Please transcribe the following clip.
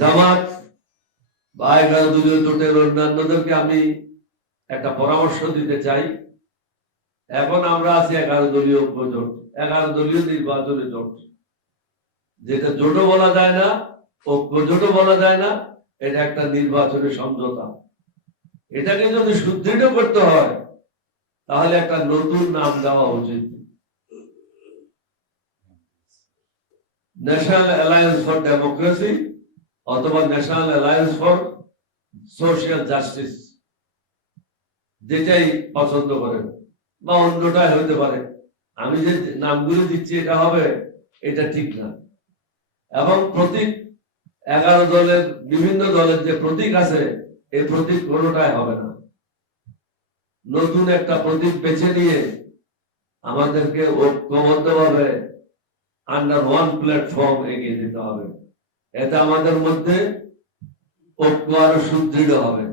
জামাত বা 11 দলীয় জোটের অন্যান্যদেরকে আমি একটা পরামর্শ দিতে চাই। এখন আমরা আছি 11 দলীয় জোট, 11 দলীয় নির্বাচনী জোট, যেটা জোটও বলা যায় না, ঐক্য জোটও বলা যায় না, এটা একটা নির্বাচনী সমঝোতা। এটাকে যদি সুদৃঢ় করতে হয় তাহলে একটা নতুন নাম দেওয়া উচিত। ন্যাশনাল অ্যালায়েন্স ফর ডেমোক্রেসি অথবা national alliance for social justice, যেটাই পছন্দ করেন, বা অন্যটাই হইতে পারে। আমি যে নামগুলো দিচ্ছি এটা হবে, এটা ঠিক না। এবং প্রতীক 11 দলের বিভিন্ন দলের যে প্রতীক আছে, এই প্রতীক কোনোটাই হবে না। নতুন একটা প্রতীক বেছে নিয়ে আমাদেরকে ঐক্যবদ্ধভাবে আন্ডার ওয়ান প্ল্যাটফর্ম এগিয়ে দিতে হবে। এতে আমাদের মধ্যে ঐক্য আরো সুদৃঢ় হবে।